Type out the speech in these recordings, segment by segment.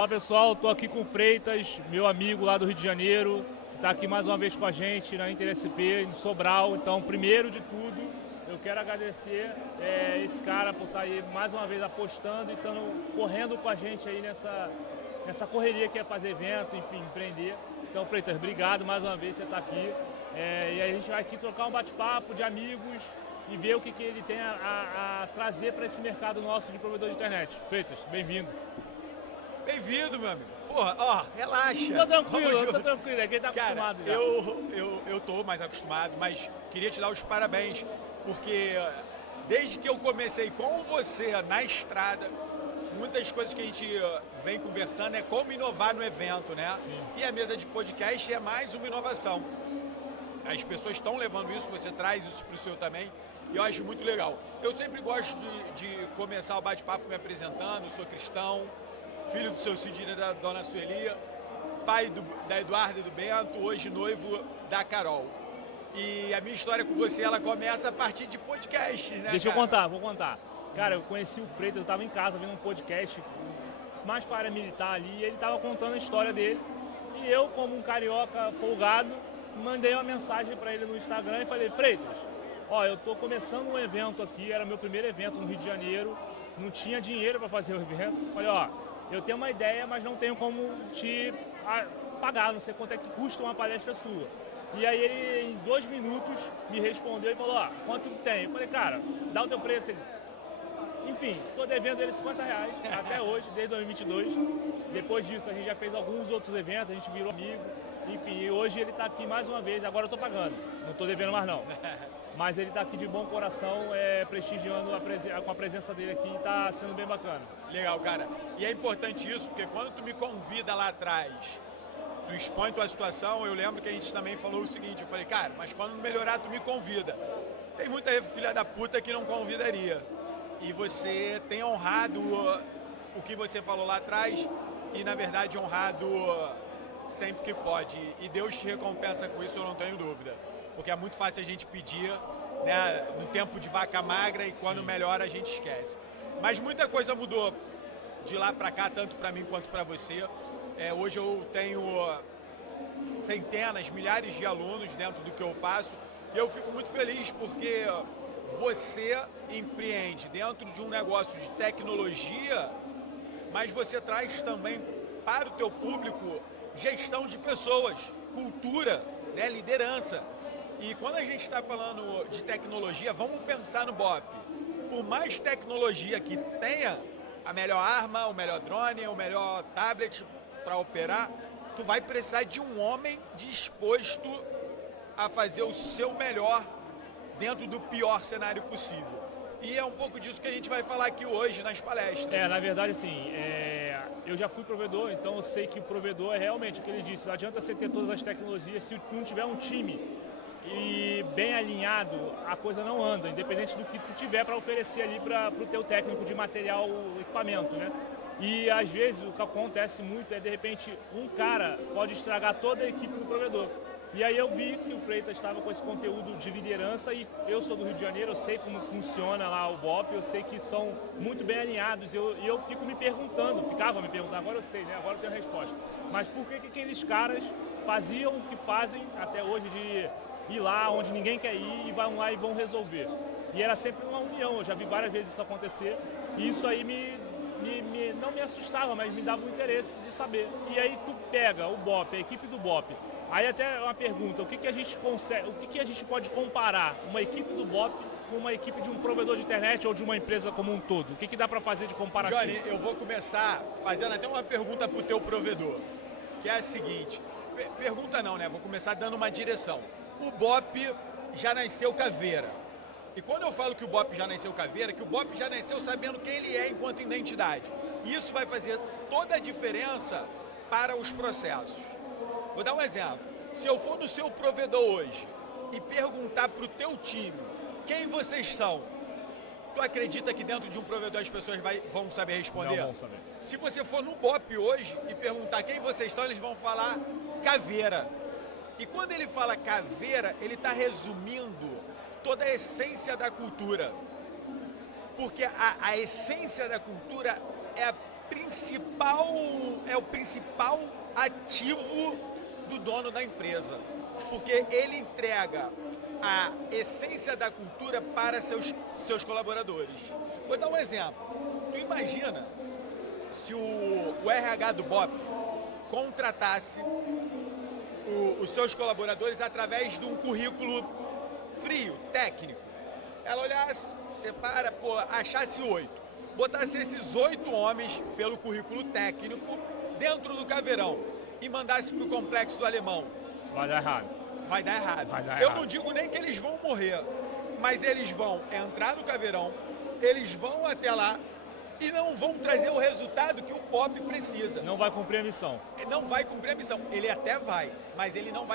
Olá pessoal, estou aqui com o Freitas, meu amigo lá do Rio de Janeiro, que está aqui mais uma vez com a gente na InterSP, em Sobral. Então, primeiro de tudo, eu quero agradecer esse cara por estar aí mais uma vez apostando e estando correndo com a gente aí nessa correria que é fazer evento, enfim, empreender. Então, Freitas, obrigado mais uma vez por você estar aqui. E a gente vai aqui trocar um bate-papo de amigos e ver o que ele tem a trazer para esse mercado nosso de provedor de internet. Freitas, bem-vindo. Bem-vindo, meu amigo. Porra, ó, relaxa. Tô tranquilo, aqui tá Cara, acostumado já. eu tô mais acostumado, mas queria te dar os parabéns, porque desde que eu comecei com você na estrada, muitas coisas que a gente vem conversando é como inovar no evento, né? Sim. E a mesa de podcast é mais uma inovação. As pessoas estão levando isso, você traz isso pro seu também, e eu acho muito legal. Eu sempre gosto de começar o bate-papo me apresentando, sou cristão, filho do seu Sidney e da dona Sueli, pai da Eduarda e do Bento, hoje noivo da Carol. E a minha história com você, ela começa a partir de podcast, né? Deixa eu contar, vou contar. Cara, eu conheci o Freitas, eu estava em casa vendo um podcast mais para militar ali, e ele estava contando a história dele. E eu, como um carioca folgado, mandei uma mensagem para ele no Instagram e falei: Freitas, ó, eu tô começando um evento aqui, era meu primeiro evento no Rio de Janeiro, não tinha dinheiro para fazer o evento. Falei: ó, eu tenho uma ideia, mas não tenho como te pagar, não sei quanto é que custa uma palestra sua. E aí ele, em 2 minutos, me respondeu e falou: ó, quanto tem? Eu falei: cara, dá o teu preço. Ele... Enfim, estou devendo ele R$50 até hoje, desde 2022. Depois disso, a gente já fez alguns outros eventos, a gente virou amigo. Enfim, e hoje ele está aqui mais uma vez. Agora eu estou pagando, não estou devendo mais não. Mas ele está aqui de bom coração, prestigiando com a presença dele aqui, e está sendo bem bacana. Legal, cara. E é importante isso, porque quando tu me convida lá atrás, tu expõe tua situação, eu lembro que a gente também falou o seguinte, eu falei: cara, mas quando melhorar tu me convida. Tem muita filha da puta que não convidaria. E você tem honrado o que você falou lá atrás e, na verdade, honrado sempre que pode. E Deus te recompensa com isso, eu não tenho dúvida. Porque é muito fácil a gente pedir, né, no tempo de vaca magra, e quando melhora a gente esquece. Mas muita coisa mudou de lá pra cá, tanto pra mim quanto pra você. Hoje eu tenho centenas, milhares de alunos dentro do que eu faço, e eu fico muito feliz porque você empreende dentro de um negócio de tecnologia, mas você traz também para o teu público gestão de pessoas, cultura, né, liderança. E quando a gente está falando de tecnologia, vamos pensar no BOP. Por mais tecnologia que tenha, a melhor arma, o melhor drone, o melhor tablet para operar, tu vai precisar de um homem disposto a fazer o seu melhor dentro do pior cenário possível. E é um pouco disso que a gente vai falar aqui hoje nas palestras. Na verdade, assim, eu já fui provedor, então eu sei que o provedor é realmente o que ele disse. Não adianta você ter todas as tecnologias, se não tiver um time e bem alinhado, a coisa não anda, independente do que tu tiver para oferecer ali para o teu técnico de material, equipamento, né? E às vezes o que acontece muito é, de repente, um cara pode estragar toda a equipe do provedor. E aí eu vi que o Freitas estava com esse conteúdo de liderança, e eu sou do Rio de Janeiro, eu sei como funciona lá o BOP, eu sei que são muito bem alinhados, e eu fico me perguntando, agora eu sei, né? Agora eu tenho a resposta. Mas por que aqueles caras faziam o que fazem até hoje, de ir lá onde ninguém quer ir e vão lá e vão resolver? E era sempre uma união, eu já vi várias vezes isso acontecer, e isso aí não me assustava, mas me dava um interesse de saber. E aí tu pega o BOP, a equipe do BOP. Aí até uma pergunta: o que a gente consegue, o que a gente pode comparar uma equipe do BOP com uma equipe de um provedor de internet ou de uma empresa como um todo? O que dá para fazer de comparativo? Johnny, eu vou começar fazendo até uma pergunta pro teu provedor, que é a seguinte. Pergunta não, né? Vou começar dando uma direção. O BOP já nasceu caveira. E quando eu falo que o BOP já nasceu caveira, que o BOP já nasceu sabendo quem ele é enquanto identidade. E isso vai fazer toda a diferença para os processos. Vou dar um exemplo. Se eu for no seu provedor hoje e perguntar para o teu time quem vocês são, tu acredita que dentro de um provedor as pessoas vão saber responder? Não vão saber. Se você for no BOP hoje e perguntar quem vocês são, eles vão falar caveira. E quando ele fala caveira, ele está resumindo toda a essência da cultura. Porque a essência da cultura é o principal ativo do dono da empresa, porque ele entrega a essência da cultura para seus colaboradores. Vou dar um exemplo. Tu imagina se o RH do BOP contratasse os seus colaboradores através de um currículo frio, técnico. Ela olhasse, separa, achasse 8. Botasse esses 8 homens pelo currículo técnico dentro do caveirão e mandasse para o Complexo do Alemão. Vai dar errado. Vai dar errado. Vai dar Eu errado. não digo nem que eles vão morrer, mas eles vão entrar no caveirão, eles vão até lá e não vão trazer o resultado que o BOP precisa. Não vai cumprir a missão. Não vai cumprir a missão. Ele até vai, mas ele não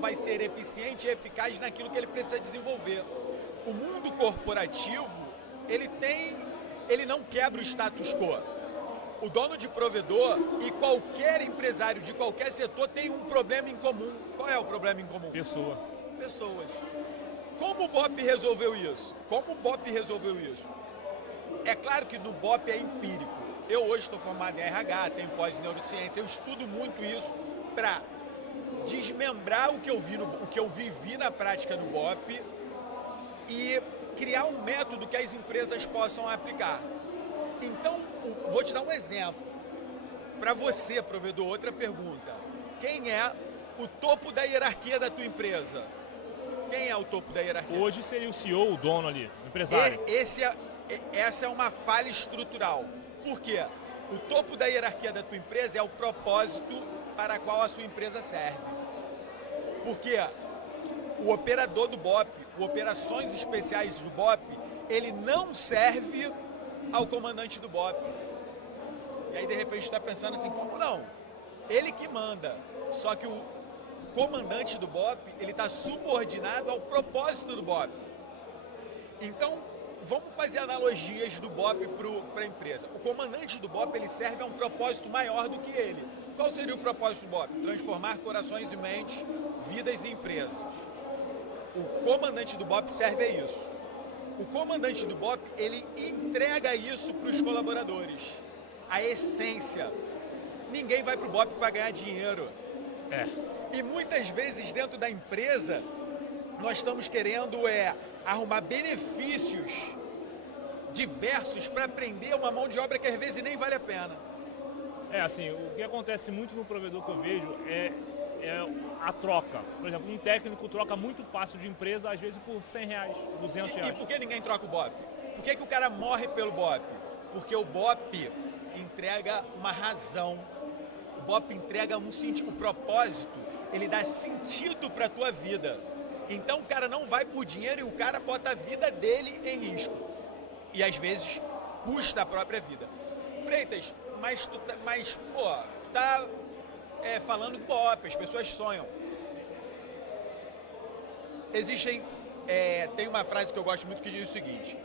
vai ser eficiente e eficaz naquilo que ele precisa desenvolver. O mundo corporativo, ele não quebra o status quo. O dono de provedor e qualquer empresário de qualquer setor tem um problema em comum. Qual é o problema em comum? Pessoa. Pessoas. Como o BOP resolveu isso? É claro que no BOP é empírico. Eu hoje estou formado em RH, tenho pós em neurociência, eu estudo muito isso para desmembrar o que eu vivi na prática no BOP e criar um método que as empresas possam aplicar. Então, vou te dar um exemplo. Para você, provedor, outra pergunta. Quem é o topo da hierarquia da tua empresa? Quem é o topo da hierarquia? Hoje seria o CEO, o dono ali, o empresário. Essa é uma falha estrutural. Por quê? O topo da hierarquia da tua empresa é o propósito para qual a sua empresa serve. Porque o operador do BOP, o Operações Especiais do BOP, ele não serve ao comandante do BOP. E aí, de repente, está pensando assim, como não? Ele que manda. Só que o comandante do BOP, ele está subordinado ao propósito do BOP. Então, vamos fazer analogias do BOP para a empresa. O comandante do BOP, ele serve a um propósito maior do que ele. Qual seria o propósito do BOP? Transformar corações e mentes, vidas e empresas. O comandante do BOP serve a isso. O comandante do BOP, ele entrega isso para os colaboradores. A essência. Ninguém vai para o BOP para ganhar dinheiro. E muitas vezes dentro da empresa, nós estamos querendo arrumar benefícios diversos para prender uma mão de obra que às vezes nem vale a pena. Assim, o que acontece muito no provedor que eu vejo é a troca. Por exemplo, um técnico troca muito fácil de empresa, às vezes por R$100, R$200. E por que ninguém troca o BOP? Por que o cara morre pelo BOP? Porque o BOP entrega uma razão. O BOP entrega um sentido, o propósito, ele dá sentido para a tua vida. Então o cara não vai por dinheiro e o cara bota a vida dele em risco. E às vezes custa a própria vida. Freitas, mas tu tá falando BOP, as pessoas sonham. Tem uma frase que eu gosto muito que diz o seguinte: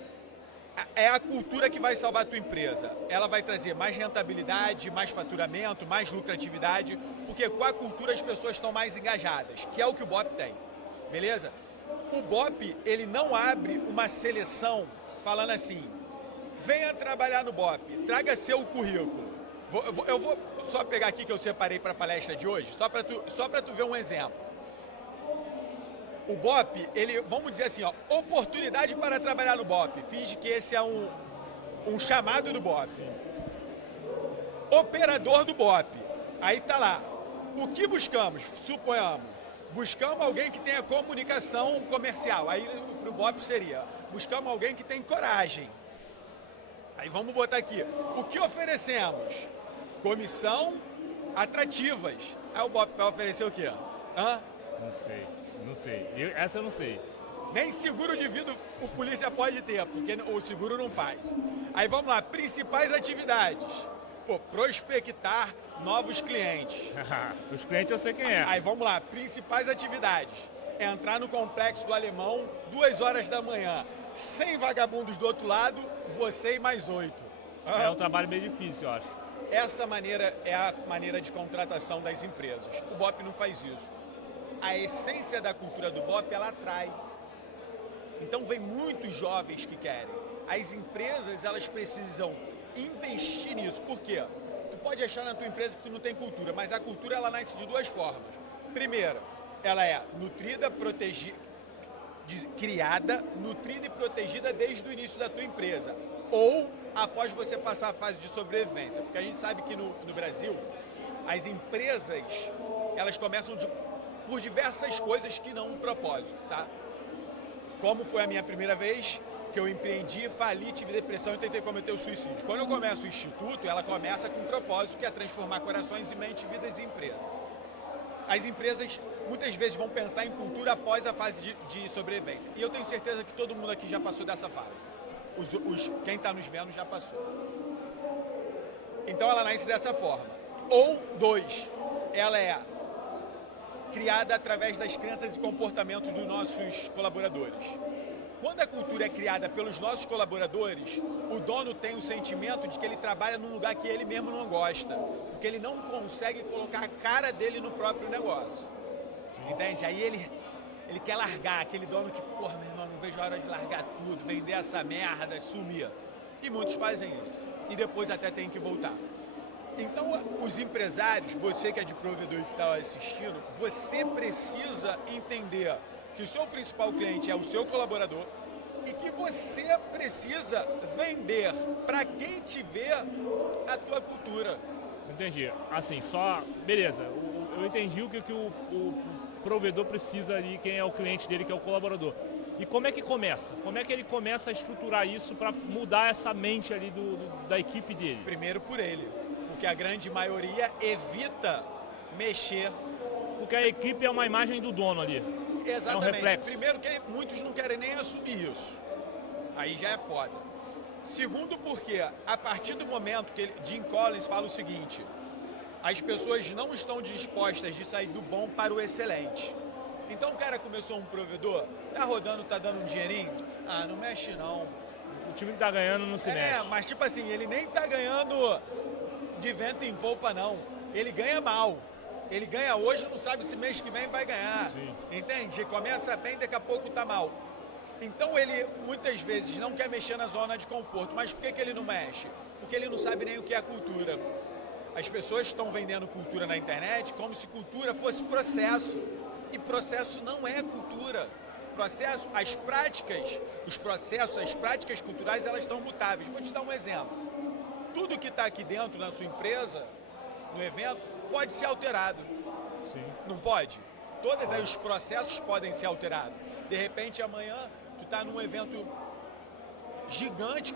é a cultura que vai salvar a tua empresa. Ela vai trazer mais rentabilidade, mais faturamento, mais lucratividade, porque com a cultura as pessoas estão mais engajadas, que é o que o BOP tem. Beleza? O BOP, ele não abre uma seleção falando assim: venha trabalhar no BOP, traga seu currículo. Eu vou só pegar aqui que eu separei para a palestra de hoje, só para tu ver um exemplo. O BOP, ele, vamos dizer assim, oportunidade para trabalhar no BOP. Finge que esse é um chamado do BOP. Operador do BOP. Aí tá lá. O que buscamos? Suponhamos. Buscamos alguém que tenha comunicação comercial. Aí para o BOP seria: buscamos alguém que tem coragem. Aí vamos botar aqui: o que oferecemos? Comissão atrativas. Aí o BOP vai oferecer o quê? Não sei. Essa eu não sei. Nem seguro de vida o polícia pode ter, porque o seguro não faz. Aí vamos lá: principais atividades. Prospectar novos clientes. Os clientes eu sei quem é. Aí vamos lá: principais atividades. Entrar no Complexo do Alemão 2 horas da manhã. 100 vagabundos do outro lado, você e mais 8. É um trabalho meio difícil, eu acho. Essa maneira é a maneira de contratação das empresas. O BOP não faz isso. A essência da cultura do BOP, ela atrai. Então vem muitos jovens que querem. As empresas, elas precisam investir nisso. Por quê? Tu pode achar na tua empresa que tu não tem cultura, mas a cultura ela nasce de duas formas. Primeiro, ela é nutrida, protegida, criada, nutrida e protegida desde o início da tua empresa. Ou após você passar a fase de sobrevivência. Porque a gente sabe que no Brasil, as empresas, elas começam por diversas coisas que não um propósito, tá? Como foi a minha primeira vez que eu empreendi, fali, tive depressão e tentei cometer o suicídio. Quando eu começo o Instituto, ela começa com um propósito, que é transformar corações e mentes, vidas em empresas. As empresas muitas vezes vão pensar em cultura após a fase de sobrevivência. E eu tenho certeza que todo mundo aqui já passou dessa fase. Quem está nos vendo já passou. Então ela nasce dessa forma. Ou dois, ela é criada através das crenças e comportamentos dos nossos colaboradores. Quando a cultura é criada pelos nossos colaboradores, o dono tem o sentimento de que ele trabalha num lugar que ele mesmo não gosta, porque ele não consegue colocar a cara dele no próprio negócio. Entende? Aí ele quer largar, aquele dono que, porra, meu irmão, não vejo a hora de largar tudo, vender essa merda, sumir. E muitos fazem isso. E depois até tem que voltar. Então, os empresários, você que é de provedor e que está assistindo, você precisa entender que o seu principal cliente é o seu colaborador e que você precisa vender para quem te vê a tua cultura. Entendi. Assim, só... Beleza, eu entendi o que o provedor precisa ali, quem é o cliente dele, que é o colaborador. E como é que começa? Como é que ele começa a estruturar isso para mudar essa mente ali da equipe dele? Primeiro por ele, porque a grande maioria evita mexer. Porque a equipe é uma imagem do dono ali. Exatamente. É um reflexo. Primeiro que muitos não querem nem assumir isso. Aí já é foda. Segundo porque, a partir do momento que Jim Collins fala o seguinte, as pessoas não estão dispostas de sair do bom para o excelente. Então o cara começou um provedor, tá rodando, tá dando um dinheirinho, não mexe não. O time que tá ganhando não se mexe. Mas tipo assim, ele nem tá ganhando de vento em polpa não. Ele ganha mal. Ele ganha hoje, não sabe se mês que vem vai ganhar. Sim. Entende? Começa bem, daqui a pouco tá mal. Então ele muitas vezes não quer mexer na zona de conforto. Mas por que ele não mexe? Porque ele não sabe nem o que é cultura. As pessoas estão vendendo cultura na internet como se cultura fosse processo. E processo não é cultura. Processo, as práticas, os processos, as práticas culturais, elas são mutáveis. Vou te dar um exemplo. Tudo que está aqui dentro na sua empresa, no evento, pode ser alterado. Sim. Não pode? Todos os processos podem ser alterados. De repente, amanhã, tu está num evento gigante,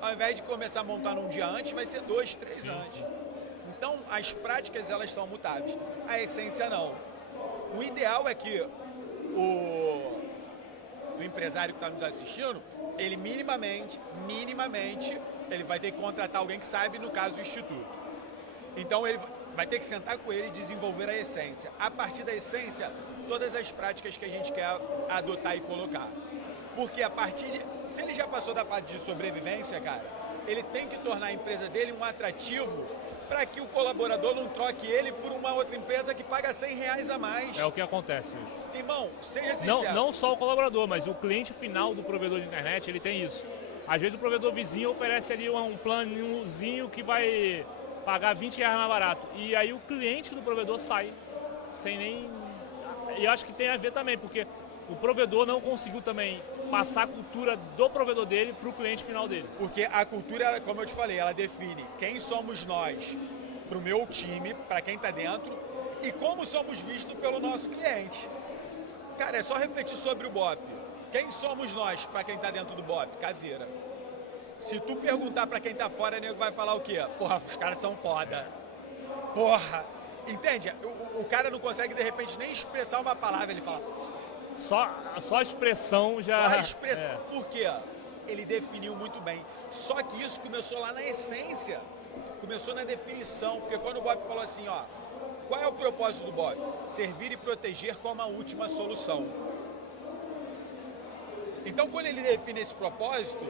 ao invés de começar a montar num dia antes, vai ser 2, 3 antes. Então, as práticas, elas são mutáveis. A essência, não. O ideal é que o empresário que está nos assistindo, ele minimamente, ele vai ter que contratar alguém que sabe, no caso do Instituto. Então ele vai ter que sentar com ele e desenvolver a essência. A partir da essência, todas as práticas que a gente quer adotar e colocar. Porque se ele já passou da fase de sobrevivência, cara, ele tem que tornar a empresa dele um atrativo para que o colaborador não troque ele por uma outra empresa que paga R$100 a mais. É o que acontece hoje. Irmão, seja sincero. Não só o colaborador, mas o cliente final do provedor de internet, ele tem isso. Às vezes o provedor vizinho oferece ali um planozinho que vai pagar R$20 mais barato. E aí o cliente do provedor sai sem nem... E eu acho que tem a ver também, porque o provedor não conseguiu também passar a cultura do provedor dele para o cliente final dele. Porque a cultura, como eu te falei, ela define quem somos nós para o meu time, para quem está dentro, e como somos vistos pelo nosso cliente. Cara, é só refletir sobre o BOP. Quem somos nós para quem está dentro do BOP? Caveira. Se tu perguntar para quem está fora, o nego vai falar o quê? Porra, os caras são foda. Porra. Entende? O cara não consegue, de repente, nem expressar uma palavra. Ele fala... Só a expressão já... Só a expressão. É. Por quê? Ele definiu muito bem. Só que isso começou lá na essência. Começou na definição. Porque quando o Bob falou assim, ó... Qual é o propósito do Bob? Servir e proteger como a última solução. Então, quando ele define esse propósito,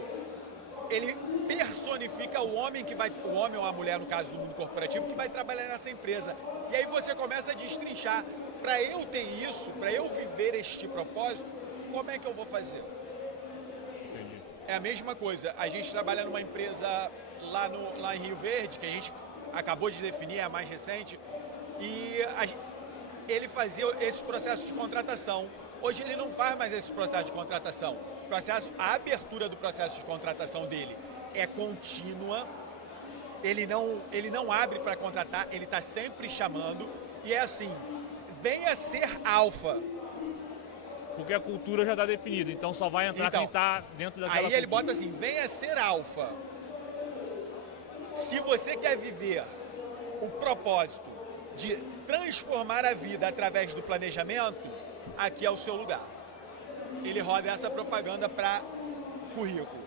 ele personifica o homem o homem ou a mulher, no caso do mundo corporativo, que vai trabalhar nessa empresa. E aí você começa a destrinchar. Para eu ter isso, para eu viver este propósito, como é que eu vou fazer? Entendi. É a mesma coisa. A gente trabalha numa empresa lá em Rio Verde, que a gente acabou de definir, é a mais recente, e ele fazia esse processo de contratação. Hoje ele não faz mais esse processo de contratação. A abertura do processo de contratação dele é contínua. Ele não abre para contratar, ele está sempre chamando. E é assim, venha ser alfa. Porque a cultura já está definida, então só vai entrar quem está dentro daquela cultura. Aí ele bota assim, venha ser alfa. Se você quer viver o propósito de transformar a vida através do planejamento, aqui é o seu lugar. Ele roda essa propaganda para currículo.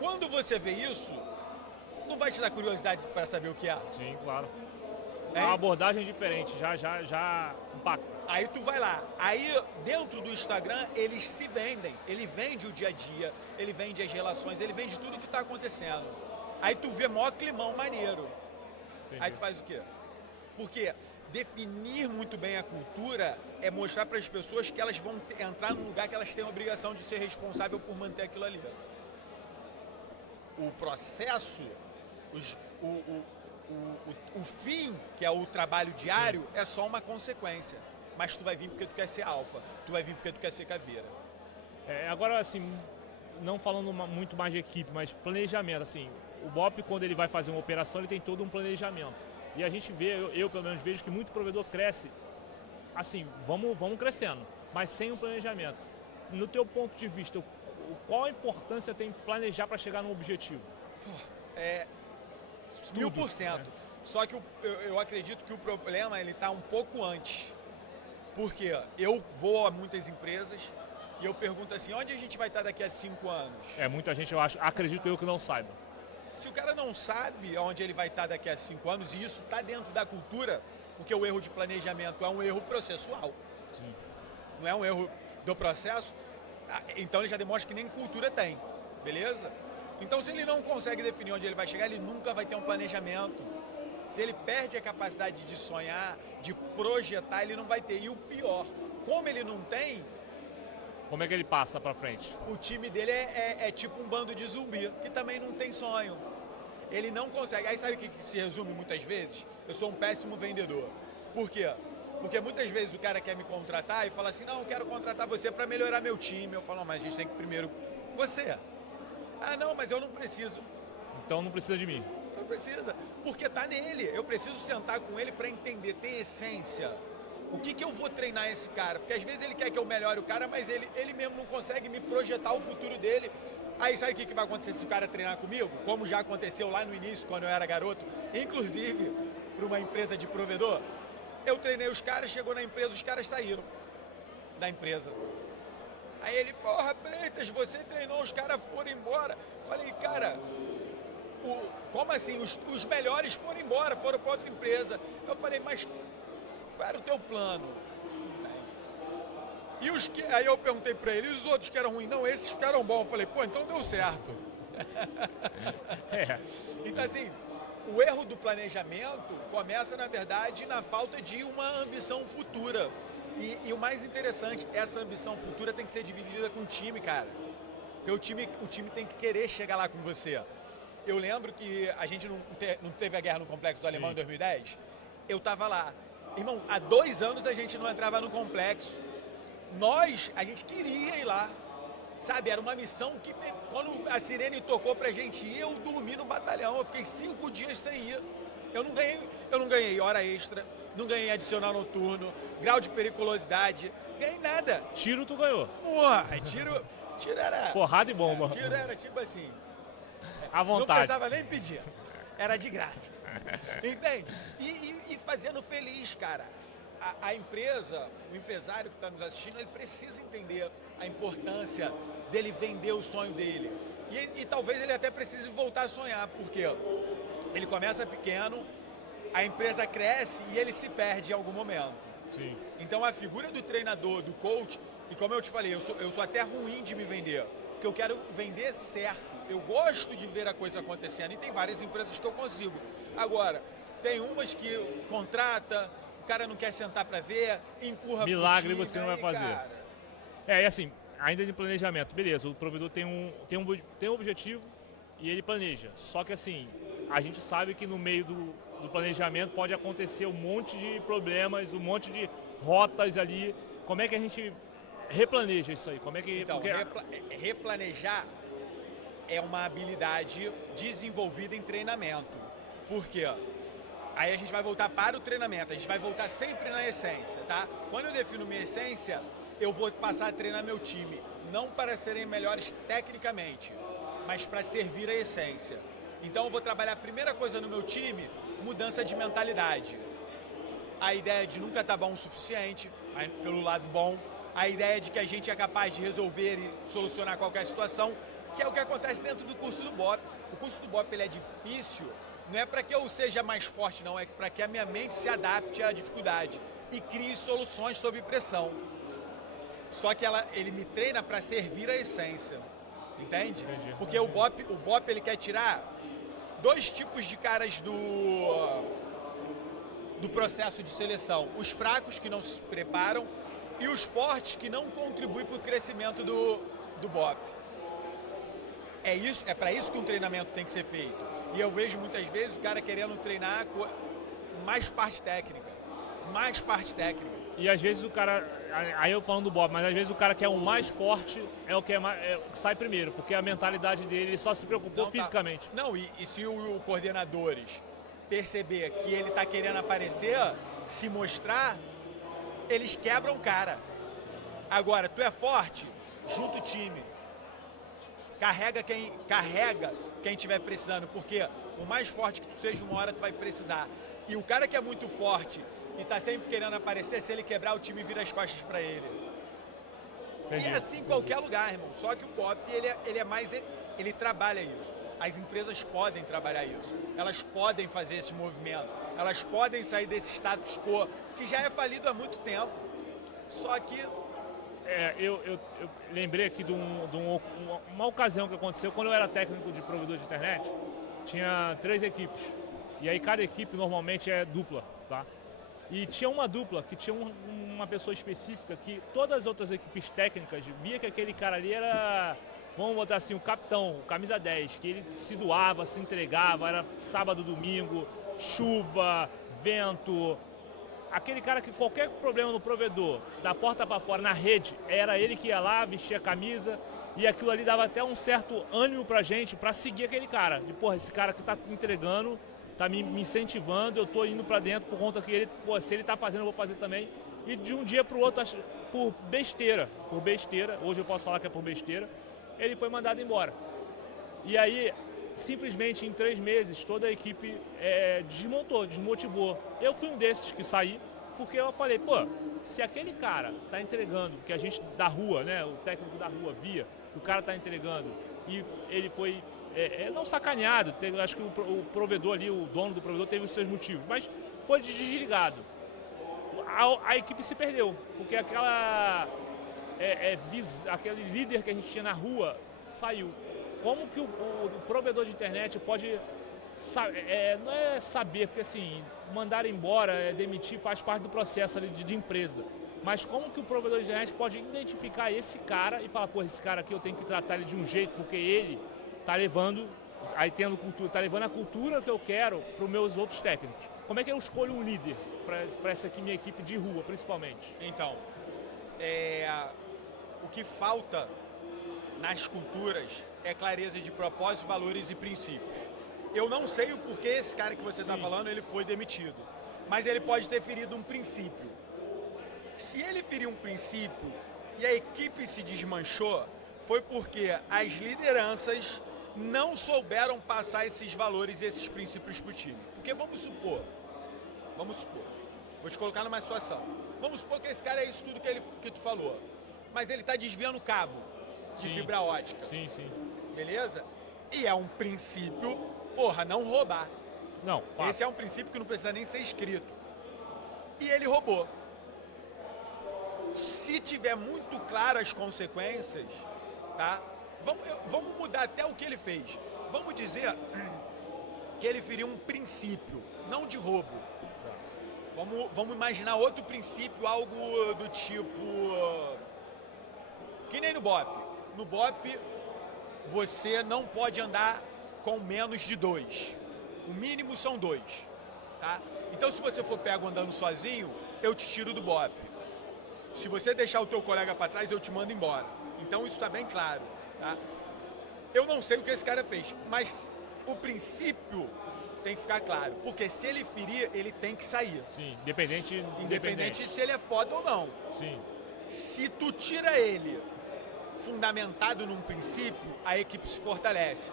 Quando você vê isso, não vai te dar curiosidade para saber o que é? Sim, claro. É uma abordagem diferente, já impacta. Aí tu vai lá. Aí dentro do Instagram eles se vendem. Ele vende o dia a dia, ele vende as relações, ele vende tudo que está acontecendo. Aí tu vê maior climão maneiro. Entendi. Aí tu faz o quê? Porque definir muito bem a cultura é mostrar para as pessoas que elas vão entrar num lugar que elas têm a obrigação de ser responsável por manter aquilo ali. O processo, o fim, que é o trabalho diário, é só uma consequência. Mas tu vai vir porque tu quer ser alfa, tu vai vir porque tu quer ser caveira. Agora, assim, não falando muito mais de equipe, mas planejamento, assim, o BOP, quando ele vai fazer uma operação, ele tem todo um planejamento. E a gente vê, eu pelo menos vejo que muito provedor cresce, assim, vamos crescendo, mas sem um planejamento. No teu ponto de vista, qual a importância tem planejar para chegar num objetivo? 1000%. Só que eu acredito que o problema ele está um pouco antes. Porque eu vou a muitas empresas e eu pergunto assim, onde a gente vai estar daqui a 5 anos? Muita gente, acredito eu que não saiba. Se o cara não sabe onde ele vai estar daqui a 5 anos, e isso está dentro da cultura, porque o erro de planejamento é um erro processual. Sim. Não é um erro do processo, então ele já demonstra que nem cultura tem, beleza? Então se ele não consegue definir onde ele vai chegar, ele nunca vai ter um planejamento. Se ele perde a capacidade de sonhar, de projetar, ele não vai ter. E o pior, como ele não tem... Como é que ele passa pra frente? O time dele é tipo um bando de zumbi, que também não tem sonho. Ele não consegue. Aí sabe o que se resume muitas vezes? Eu sou um péssimo vendedor. Por quê? Porque muitas vezes o cara quer me contratar e fala assim, não, eu quero contratar você para melhorar meu time. Eu falo, não, mas a gente tem que primeiro... Você. Ah, não, mas eu não preciso. Então não precisa de mim. Não precisa, porque tá nele. Eu preciso sentar com ele para entender, ter essência. O que eu vou treinar esse cara? Porque às vezes ele quer que eu melhore o cara, mas ele mesmo não consegue me projetar o futuro dele. Aí sabe o que vai acontecer se o cara treinar comigo? Como já aconteceu lá no início, quando eu era garoto, inclusive para uma empresa de provedor. Eu treinei os caras, chegou na empresa, os caras saíram da empresa. Aí ele, porra, Freitas, você treinou, os caras foram embora. Falei, cara, como assim? Os melhores foram embora, foram para outra empresa. Eu falei, mas qual era o teu plano? E aí eu perguntei para ele, e os outros que eram ruins? Não, esses ficaram bons. Eu falei, pô, então deu certo. Então assim, o erro do planejamento começa, na verdade, na falta de uma ambição futura. E o mais interessante, essa ambição futura tem que ser dividida com o time, cara. Porque o time tem que querer chegar lá com você. Eu lembro que a gente não teve a guerra no Complexo do Alemão em 2010. Eu tava lá. Irmão, há 2 anos a gente não entrava no complexo. A gente queria ir lá. Sabe, era uma missão que quando a sirene tocou pra gente ir, eu dormi no batalhão. Eu fiquei 5 dias sem ir. Eu não ganhei hora extra, não ganhei adicional noturno, grau de periculosidade, ganhei nada. Tiro tu ganhou. Porra, tiro era... Porrada e bomba. Tiro era tipo assim... À vontade. Não precisava nem pedir. Era de graça. Entende? E fazendo feliz, cara. A empresa, o empresário que está nos assistindo, ele precisa entender a importância dele vender o sonho dele. E talvez ele até precise voltar a sonhar, porque ele começa pequeno, a empresa cresce e ele se perde em algum momento. Sim. Então a figura do treinador, do coach, e como eu te falei, eu sou até ruim de me vender, porque eu quero vender certo. Eu gosto de ver a coisa acontecendo e tem várias empresas que eu consigo. Agora, tem umas que contrata, o cara não quer sentar para ver, empurra milagre pro time, você não vai fazer. Cara... E assim, ainda de planejamento, beleza, o provedor tem um objetivo e ele planeja. Só que assim, a gente sabe que no meio do planejamento pode acontecer um monte de problemas, um monte de rotas ali. Como é que a gente replaneja isso aí? Como é que... Então, replanejar é uma habilidade desenvolvida em treinamento. Por quê? Aí a gente vai voltar para o treinamento, a gente vai voltar sempre na essência, tá? Quando eu defino minha essência, eu vou passar a treinar meu time, não para serem melhores tecnicamente, mas para servir a essência. Então eu vou trabalhar a primeira coisa no meu time, mudança de mentalidade. A ideia de nunca estar bom o suficiente, pelo lado bom, a ideia de que a gente é capaz de resolver e solucionar qualquer situação, que é o que acontece dentro do curso do BOP. O curso do BOP ele é difícil, não é para que eu seja mais forte, não, é para que a minha mente se adapte à dificuldade e crie soluções sob pressão. Só que ele me treina para servir a essência, entende? Entendi. Porque o BOP ele quer tirar dois tipos de caras do processo de seleção. Os fracos que não se preparam e os fortes que não contribuem para o crescimento do BOP. É para isso que um treinamento tem que ser feito. E eu vejo muitas vezes o cara querendo treinar com mais parte técnica. E às vezes o cara, aí eu falando do Bob, mas às vezes o cara que é o mais forte é o que que sai primeiro, porque a mentalidade dele, ele só se preocupou fisicamente. Não, e se o coordenadores perceber que ele está querendo aparecer, se mostrar, eles quebram o cara. Agora, tu é forte, junta o time. Carrega quem estiver precisando, porque por mais forte que tu seja, uma hora tu vai precisar. E o cara que é muito forte e está sempre querendo aparecer, se ele quebrar, o time vira as costas para ele. Entendi. E é assim em qualquer lugar, irmão. Só que o BOP, ele trabalha isso. As empresas podem trabalhar isso. Elas podem fazer esse movimento. Elas podem sair desse status quo, que já é falido há muito tempo. Só que... Eu lembrei aqui de uma ocasião que aconteceu quando eu era técnico de provedor de internet. Tinha 3 equipes. E aí cada equipe normalmente é dupla, tá? E tinha uma dupla que tinha uma pessoa específica que todas as outras equipes técnicas via que aquele cara ali era, vamos botar assim, o capitão, o camisa 10, que ele se doava, se entregava, era sábado, domingo, chuva, vento. Aquele cara que qualquer problema no provedor, da porta para fora, na rede, era ele que ia lá, vestia a camisa, e aquilo ali dava até um certo ânimo pra gente, pra seguir aquele cara. De, porra, esse cara que tá me entregando, tá me incentivando, eu tô indo pra dentro por conta que ele, pô, se ele tá fazendo, eu vou fazer também. E de um dia pro outro, por besteira, hoje eu posso falar que é por besteira, ele foi mandado embora. E aí, simplesmente em 3 meses, toda a equipe desmotivou. Eu fui um desses que saí, porque eu falei, pô, se aquele cara tá entregando, que a gente da rua, né, o técnico da rua via, o cara tá entregando, e ele foi, não sacaneado, acho que o provedor ali, o dono do provedor teve os seus motivos, mas foi desligado. A equipe se perdeu, porque aquele líder que a gente tinha na rua saiu. Como que o provedor de internet pode não é saber, porque assim, mandar embora, demitir faz parte do processo ali de empresa. Mas como que o provedor de internet pode identificar esse cara e falar, pô, esse cara aqui eu tenho que tratar ele de um jeito, porque ele tá levando, aí tendo cultura, tá levando a cultura que eu quero para os meus outros técnicos. Como é que eu escolho um líder para essa aqui minha equipe de rua, principalmente? Então, o que falta nas culturas é clareza de propósito, valores e princípios. Eu não sei o porquê esse cara que você está falando, ele foi demitido. Mas ele pode ter ferido um princípio. Se ele feriu um princípio e a equipe se desmanchou, foi porque as lideranças não souberam passar esses valores e esses princípios para o time. Porque vamos supor, vou te colocar numa situação. Vamos supor que esse cara é isso tudo que tu falou, mas ele está desviando cabo de fibra ótica. Sim, sim. Beleza? E é um princípio, porra, não roubar. Não, fato. Esse é um princípio que não precisa nem ser escrito. E ele roubou. Se tiver muito claro as consequências, tá? Vamos mudar até o que ele fez. Vamos dizer que ele feriu um princípio, não de roubo. Vamos imaginar outro princípio, algo do tipo Que nem no BOP. No BOP, você não pode andar com menos de 2. O mínimo são 2, tá? Então, se você for pego andando sozinho, eu te tiro do BOP. Se você deixar o teu colega para trás, eu te mando embora. Então, isso está bem claro, tá? Eu não sei o que esse cara fez, mas o princípio tem que ficar claro. Porque se ele ferir, ele tem que sair. Sim, independente se ele é foda ou não. Sim. Se tu tira ele fundamentado num princípio, a equipe se fortalece.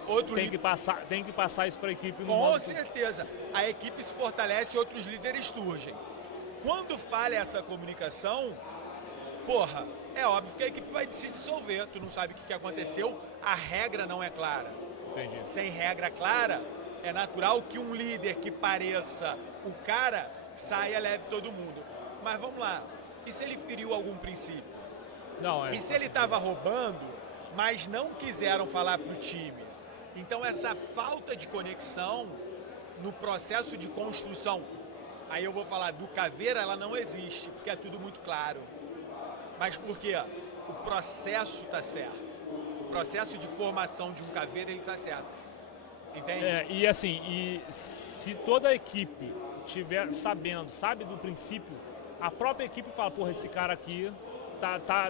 Tem que passar isso para a equipe. Com certeza. A equipe se fortalece e outros líderes surgem. Quando falha essa comunicação, porra, é óbvio que a equipe vai se dissolver. Tu não sabe o que aconteceu, a regra não é clara. Entendi. Sem regra clara, é natural que um líder que pareça o cara saia leve todo mundo. Mas vamos lá, e se ele feriu algum princípio? Não, e se ele estava roubando, mas não quiseram falar para o time? Então essa falta de conexão no processo de construção, aí eu vou falar do Caveira, ela não existe, porque é tudo muito claro. Mas por quê? O processo está certo. O processo de formação de um Caveira, ele está certo. Entende? E assim, se toda a equipe estiver sabe do princípio, a própria equipe fala, porra, esse cara aqui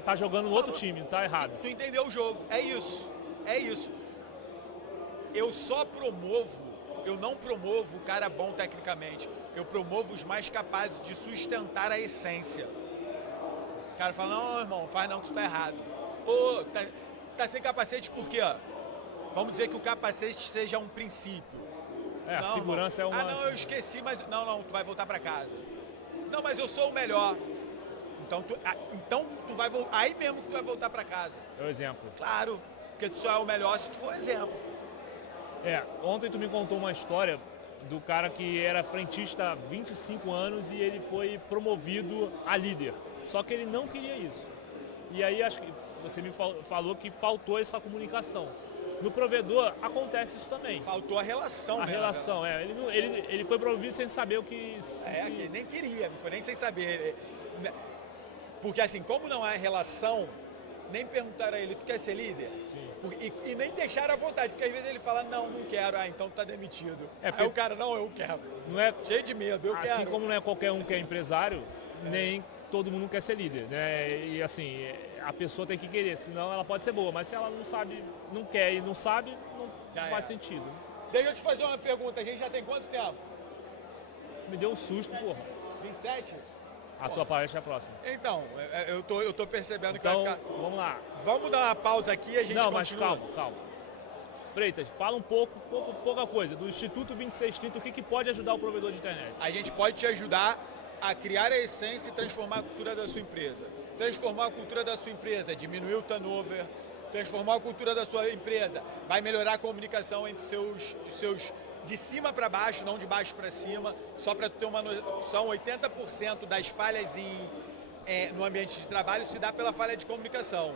tá jogando no outro time, tá errado. Tu entendeu o jogo, é isso. Eu só promovo, eu não promovo o cara bom tecnicamente, eu promovo os mais capazes de sustentar a essência. O cara fala, não, irmão, faz não que isso tá errado. Ô, tá sem capacete por quê? Vamos dizer que o capacete seja um princípio. A segurança é uma... Ah, não, eu esqueci, mas... Não, tu vai voltar pra casa. Não, mas eu sou o melhor. Então tu vai voltar... Aí mesmo que tu vai voltar pra casa. É o exemplo. Claro, porque tu só é o melhor se tu for exemplo. Ontem tu me contou uma história do cara que era frentista há 25 anos e ele foi promovido a líder. Só que ele não queria isso. E aí acho que você me falou que faltou essa comunicação. No provedor acontece isso também. Faltou a relação. A relação, ele foi promovido sem saber o que... que nem queria, não foi nem sem saber. Porque assim, como não há relação, nem perguntaram a ele, tu quer ser líder? Sim. E nem deixaram à vontade, porque às vezes ele fala, não quero, então tu tá demitido. Aí o cara, não, eu quero. Não é, cheio de medo, eu quero. Assim como não é qualquer um que é empresário, nem todo mundo quer ser líder, né? E assim, a pessoa tem que querer, senão ela pode ser boa, mas se ela não sabe, não quer e não sabe, não faz sentido. Deixa eu te fazer uma pergunta, a gente já tem quanto tempo? Me deu um susto, porra. 27? A tua palestra é a próxima. Então, eu tô percebendo então, que vai ficar... Vamos lá. Vamos dar uma pausa aqui e a gente continua. Mas calma. Freitas, fala pouca coisa, do Instituto 2630, o que pode ajudar o provedor de internet? A gente pode te ajudar a criar a essência e transformar a cultura da sua empresa. Transformar a cultura da sua empresa, diminuir o turnover, transformar a cultura da sua empresa, vai melhorar a comunicação entre seus de cima para baixo, não de baixo para cima. Só para ter uma noção, 80% das falhas no ambiente de trabalho se dá pela falha de comunicação.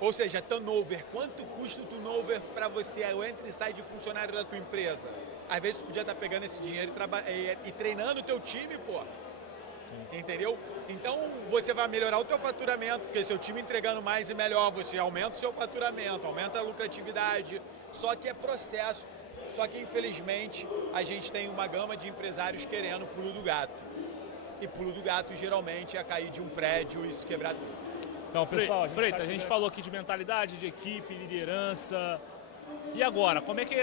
Ou seja, turnover. Quanto custa o turnover para você, o entra e sai de funcionário da tua empresa? Às vezes tu podia estar pegando esse dinheiro e treinando o teu time, pô. Sim. Entendeu? Então você vai melhorar o teu faturamento, porque seu time entregando mais e melhor, você aumenta o seu faturamento, aumenta a lucratividade. Só que é processo. Só que, infelizmente, a gente tem uma gama de empresários querendo pulo do gato. E pulo do gato, geralmente, é cair de um prédio e se quebrar tudo. Então, pessoal, a gente falou aqui de mentalidade, de equipe, liderança. E agora, como é que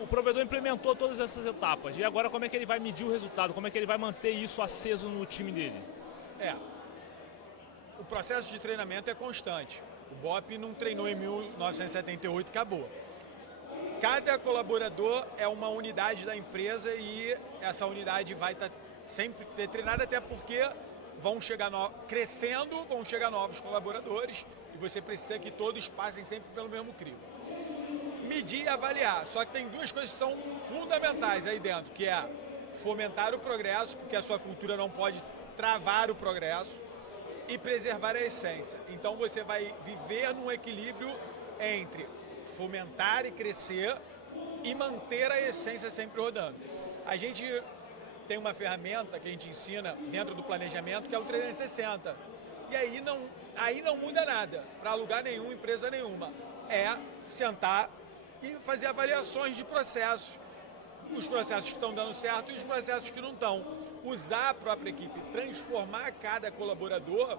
o provedor implementou todas essas etapas? E agora, como é que ele vai medir o resultado? Como é que ele vai manter isso aceso no time dele? O processo de treinamento é constante. O BOP não treinou em 1978 e acabou. Cada colaborador é uma unidade da empresa e essa unidade vai estar sempre treinada, até porque vão chegar crescendo, vão chegar novos colaboradores e você precisa que todos passem sempre pelo mesmo crivo. Medir e avaliar, só que tem duas coisas que são fundamentais aí dentro, que é fomentar o progresso, porque a sua cultura não pode travar o progresso, e preservar a essência. Então você vai viver num equilíbrio entre fomentar e crescer e manter a essência sempre rodando. A gente tem uma ferramenta que a gente ensina dentro do planejamento que é o 360. E aí não muda nada, para lugar nenhum, empresa nenhuma. É sentar e fazer avaliações de processos. Os processos que estão dando certo e os processos que não estão. Usar a própria equipe, transformar cada colaborador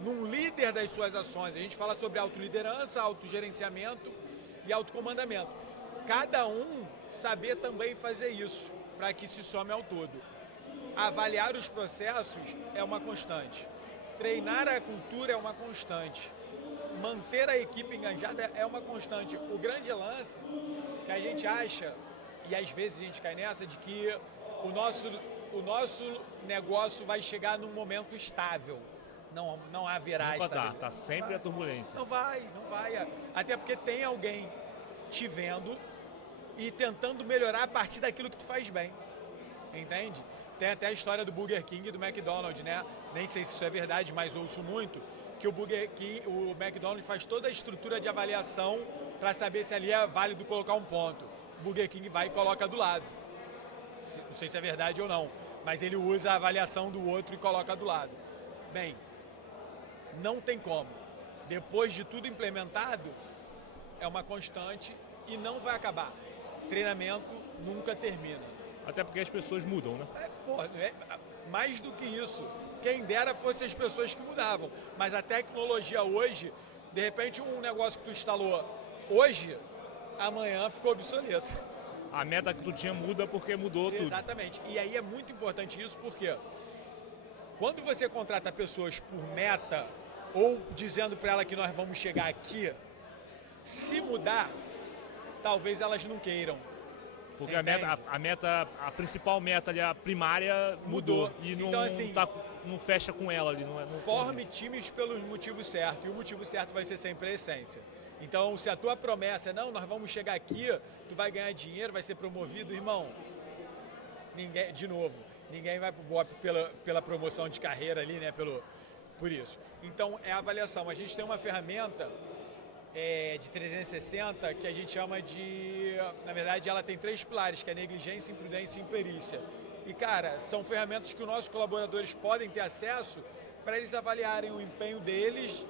num líder das suas ações. A gente fala sobre autoliderança, autogerenciamento e autocomandamento. Cada um saber também fazer isso, para que se some ao todo. Avaliar os processos é uma constante. Treinar a cultura é uma constante. Manter a equipe engajada é uma constante. O grande lance que a gente acha, e às vezes a gente cai nessa, de que o nosso negócio vai chegar num momento estável. Não haverá estabilidade. Tá sempre a turbulência. Não vai. Até porque tem alguém te vendo e tentando melhorar a partir daquilo que tu faz bem. Entende? Tem até a história do Burger King e do McDonald's, né? Nem sei se isso é verdade, mas ouço muito, que o McDonald's faz toda a estrutura de avaliação para saber se ali é válido colocar um ponto. O Burger King vai e coloca do lado. Não sei se é verdade ou não, mas ele usa a avaliação do outro e coloca do lado. Bem, não tem como. Depois de tudo implementado, é uma constante e não vai acabar. Treinamento nunca termina. Até porque as pessoas mudam, né? Mais do que isso. Quem dera fosse as pessoas que mudavam. Mas a tecnologia hoje, de repente um negócio que tu instalou hoje, amanhã ficou obsoleto. A meta que tu tinha muda porque mudou tudo. Exatamente. E aí é muito importante isso porque quando você contrata pessoas por meta ou dizendo para ela que nós vamos chegar aqui, se mudar, talvez elas não queiram. Porque a principal meta ali, a primária, mudou. E não, então, assim, não fecha com ela ali. Forme times pelos motivos certos. E o motivo certo vai ser sempre a essência. Então, se a tua promessa é, não, nós vamos chegar aqui, tu vai ganhar dinheiro, vai ser promovido, irmão. Ninguém vai pro BOP pela promoção de carreira ali, né? Por isso. Então, é a avaliação. A gente tem uma ferramenta de 360 que a gente chama de... Na verdade, ela tem 3 pilares, que é negligência, imprudência e imperícia. E, cara, são ferramentas que os nossos colaboradores podem ter acesso para eles avaliarem o empenho deles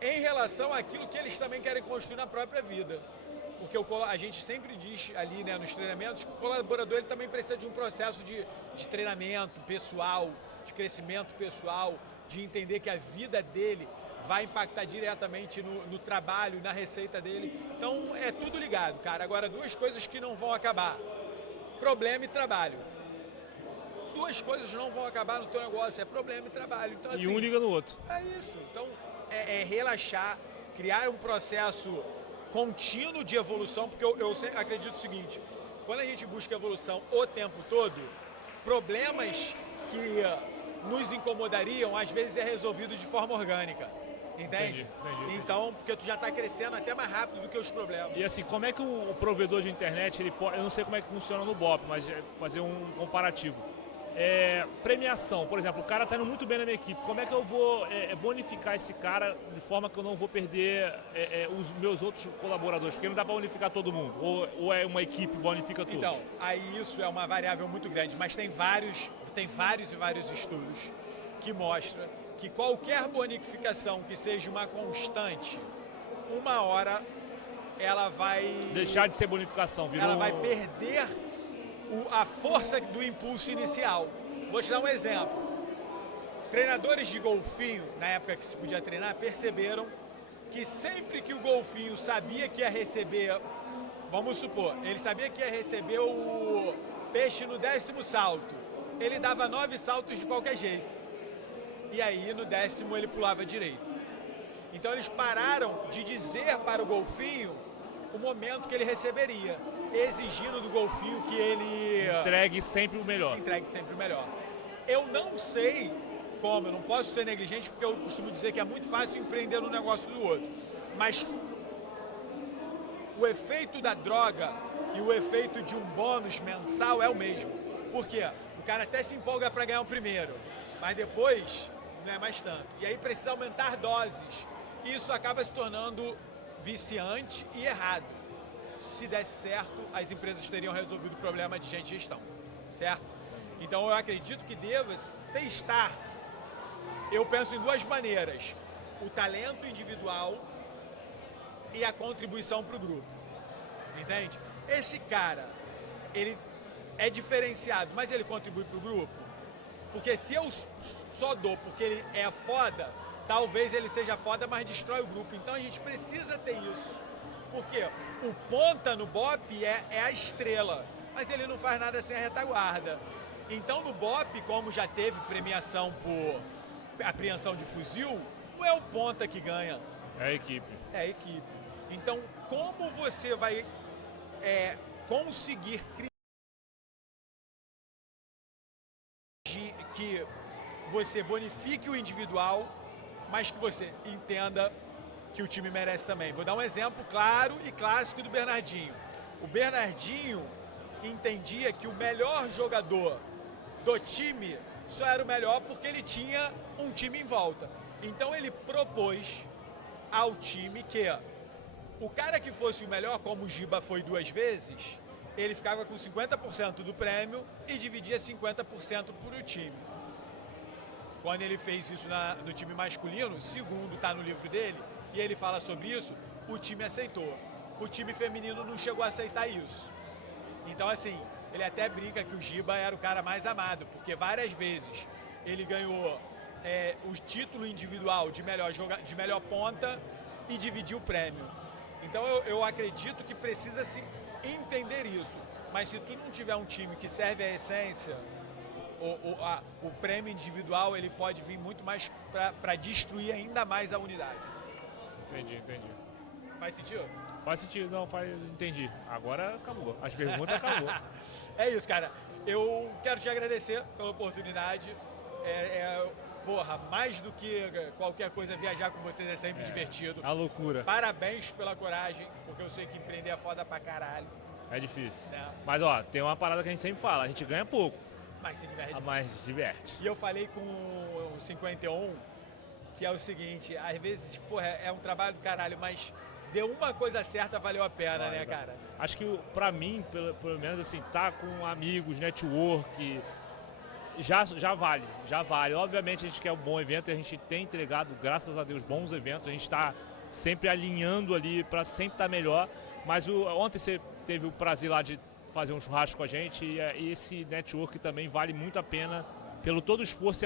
em relação àquilo que eles também querem construir na própria vida. Porque a gente sempre diz ali, né, nos treinamentos, que o colaborador ele também precisa de um processo de treinamento pessoal, de crescimento pessoal, de entender que a vida dele vai impactar diretamente no trabalho, na receita dele. Então, é tudo ligado, cara. Agora, 2 coisas que não vão acabar. Problema e trabalho. 2 coisas não vão acabar no teu negócio, é problema e trabalho. Então, assim, e um liga no outro. É isso. Então, é relaxar, criar um processo contínuo de evolução, porque eu acredito o seguinte, quando a gente busca evolução o tempo todo, problemas que nos incomodariam, às vezes é resolvido de forma orgânica. Entende? Entendi. Então, porque tu já está crescendo até mais rápido do que os problemas. E assim, como é que o provedor de internet, ele pode, eu não sei como é que funciona no BOP, mas fazer um comparativo. Premiação, por exemplo, o cara está indo muito bem na minha equipe, como é que eu vou bonificar esse cara de forma que eu não vou perder os meus outros colaboradores? Porque não dá para bonificar todo mundo, ou é uma equipe que bonifica todos? Então, aí isso é uma variável muito grande, mas tem vários e vários estudos que mostram que qualquer bonificação que seja uma constante, uma hora ela vai... Deixar de ser bonificação, ela vai perder a força do impulso inicial. Vou te dar um exemplo. Treinadores de golfinho, na época que se podia treinar, perceberam que sempre que o golfinho sabia que ia receber, vamos supor, ele sabia que ia receber o peixe no 10º salto, ele dava 9 saltos de qualquer jeito. E aí no 10º ele pulava direito. Então eles pararam de dizer para o golfinho o momento que ele receberia, exigindo do golfinho que ele entregue sempre o melhor. Entregue sempre o melhor. Eu não sei como, eu não posso ser negligente porque eu costumo dizer que é muito fácil empreender no negócio do outro. Mas o efeito da droga e o efeito de um bônus mensal é o mesmo. Por quê? O cara até se empolga para ganhar o primeiro, mas depois não é mais tanto. E aí precisa aumentar doses. Isso acaba se tornando viciante e errado. Se desse certo, as empresas teriam resolvido o problema de gente e gestão, certo? Então eu acredito que deva testar. Eu penso em duas maneiras: o talento individual e a contribuição para o grupo. Entende? Esse cara, ele é diferenciado, mas ele contribui para o grupo? Porque se eu só dou porque ele é foda, talvez ele seja foda, mas destrói o grupo. Então a gente precisa ter isso. Porque o ponta no BOP é a estrela, mas ele não faz nada sem a retaguarda. Então no BOP, como já teve premiação por apreensão de fuzil, não é o ponta que ganha. É a equipe. É a equipe. Então, como você vai conseguir que você bonifique o individual, mas que você entenda que o time merece também? Vou dar um exemplo claro e clássico do Bernardinho. O Bernardinho entendia que o melhor jogador do time só era o melhor porque ele tinha um time em volta. Então ele propôs ao time que o cara que fosse o melhor, como o Giba foi 2 vezes, ele ficava com 50% do prêmio e dividia 50% por o time. Quando ele fez isso no time masculino, segundo está no livro dele, e ele fala sobre isso, o time aceitou. O time feminino não chegou a aceitar isso. Então, assim, ele até brinca que o Giba era o cara mais amado, porque várias vezes ele ganhou o título individual de melhor ponta e dividiu o prêmio. Então, eu acredito que precisa se entender isso. Mas se tu não tiver um time que serve à essência, o prêmio individual ele pode vir muito mais para destruir ainda mais a unidade. Entendi. Faz sentido? Faz sentido, não, entendi. Agora acabou. As perguntas acabou. É isso, cara. Eu quero te agradecer pela oportunidade. Porra, mais do que qualquer coisa, viajar com vocês é sempre divertido. A loucura. Parabéns pela coragem, porque eu sei que empreender é foda pra caralho. É difícil. Né? Mas, ó, tem uma parada que a gente sempre fala, a gente ganha pouco. Mas se diverte. Mas se diverte. E eu falei com o 51, que é o seguinte, às vezes, porra, é um trabalho do caralho, mas deu uma coisa certa, valeu a pena, né, cara? Acho que, pra mim, pelo menos, assim, tá com amigos, network, já vale. Obviamente, a gente quer um bom evento e a gente tem entregado, graças a Deus, bons eventos. A gente tá sempre alinhando ali pra sempre estar melhor. Mas ontem você teve o prazer lá de fazer um churrasco com a gente e esse network também vale muito a pena. Pelo todo o esforço,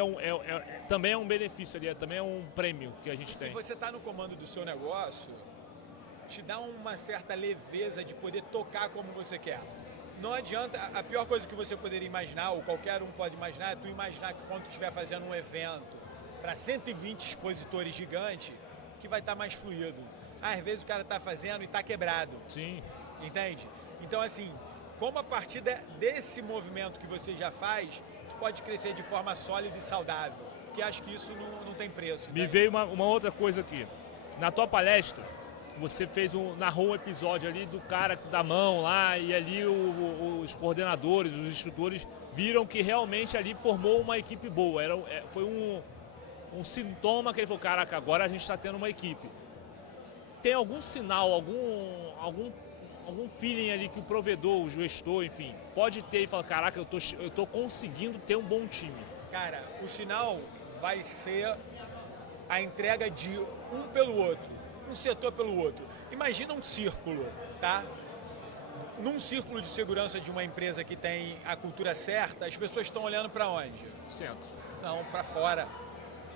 também é um benefício ali, também é um prêmio que a gente tem. E você tá no comando do seu negócio, te dá uma certa leveza de poder tocar como você quer. Não adianta, a pior coisa que você poderia imaginar, ou qualquer um pode imaginar, é tu imaginar que quando tu estiver fazendo um evento para 120 expositores gigantes, que vai estar mais fluido. Às vezes o cara está fazendo e está quebrado. Sim. Entende? Então, assim, como a partir desse movimento que você já faz, tu pode crescer de forma sólida e saudável. Porque acho que isso não tem preço. Me veio uma outra coisa aqui. Na tua palestra, você narrou um episódio ali do cara da mão lá, e ali os coordenadores, os instrutores viram que realmente ali formou uma equipe boa. Foi um sintoma que ele falou, caraca, agora a gente está tendo uma equipe. Tem algum sinal, algum feeling ali que o provedor, o gestor, enfim, pode ter e falar, caraca, eu tô conseguindo ter um bom time? Cara, o sinal vai ser a entrega de um pelo outro, um setor pelo outro. Imagina um círculo, tá? Num círculo de segurança de uma empresa que tem a cultura certa, as pessoas estão olhando para onde? Centro. Não, para fora.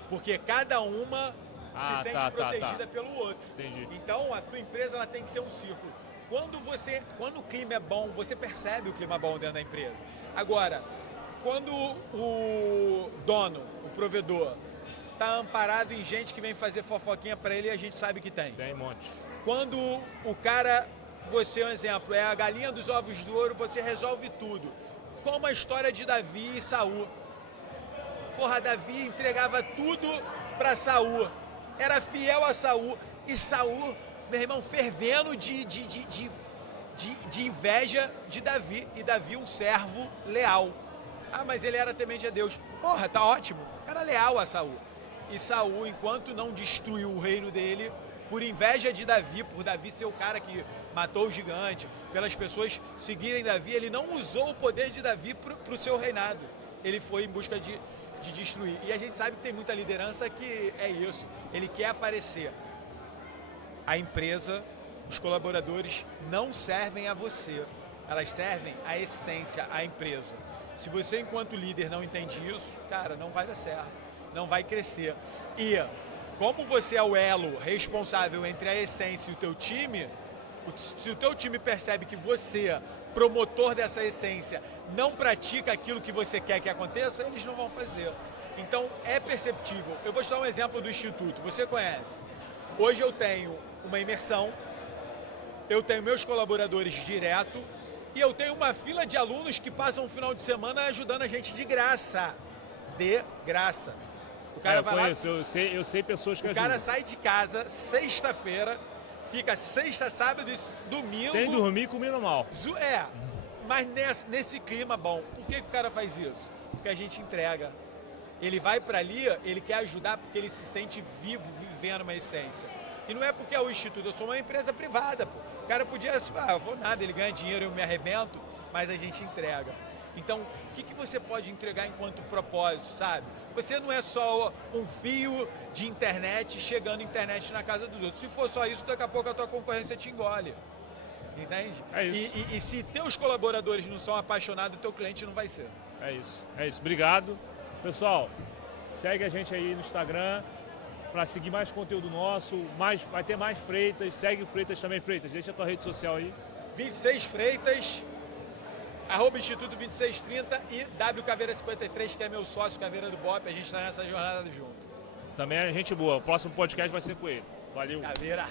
Porque cada uma se sente protegida pelo outro. Entendi. Então, a tua empresa ela tem que ser um círculo. Quando o clima é bom, você percebe o clima bom dentro da empresa. Agora, quando o dono, o provedor, está amparado em gente que vem fazer fofoquinha para ele, a gente sabe que tem. Tem um monte. Quando o cara, você, um exemplo, é a galinha dos ovos de ouro, você resolve tudo. Como a história de Davi e Saul. Porra, Davi entregava tudo para Saul. Era fiel a Saul. E Saul, meu irmão, fervendo de inveja de Davi. E Davi, um servo leal. Ah, mas ele era temente a Deus. Porra, tá ótimo. Era leal a Saul. E Saul, enquanto não destruiu o reino dele, por inveja de Davi, por Davi ser o cara que matou o gigante, pelas pessoas seguirem Davi, ele não usou o poder de Davi para o seu reinado. ele foi em busca de destruir. E a gente sabe que tem muita liderança que é isso, ele quer aparecer. A empresa, os colaboradores não servem a você, elas servem à essência, à empresa. Se você, enquanto líder, não entende isso, cara, não vai dar certo, não vai crescer. E como você é o elo responsável entre a essência e o teu time, se o teu time percebe que você, promotor dessa essência, não pratica aquilo que você quer que aconteça, eles não vão fazer. Então, é perceptível. Eu vou te dar um exemplo do Instituto, você conhece. Hoje eu tenho uma imersão, eu tenho meus colaboradores direto e eu tenho uma fila de alunos que passam o final de semana ajudando a gente de graça. De graça. O cara vai lá, eu sei pessoas que ajudam. O cara sai de casa sexta-feira, fica sexta, sábado e domingo... Sem dormir e comendo mal. Mas nesse clima bom. Por que o cara faz isso? Porque a gente entrega. Ele vai para ali, ele quer ajudar porque ele se sente vivo, vivendo uma essência. E não é porque é o Instituto, eu sou uma empresa privada, pô. O cara podia, eu vou nada, ele ganha dinheiro, eu me arrebento, mas a gente entrega. Então, o que você pode entregar enquanto propósito, sabe? Você não é só um fio de internet chegando internet na casa dos outros. Se for só isso, daqui a pouco a tua concorrência te engole. Entende? É isso. E se teus colaboradores não são apaixonados, teu cliente não vai ser. É isso. Obrigado. Pessoal, segue a gente aí no Instagram para seguir mais conteúdo nosso, vai ter mais Freitas, segue o Freitas também, Freitas, deixa a tua rede social aí. 26 Freitas, @Instituto 2630 e WCaveira53, que é meu sócio, Caveira do Bop, a gente está nessa jornada junto. Também é gente boa, o próximo podcast vai ser com ele. Valeu. Caveira.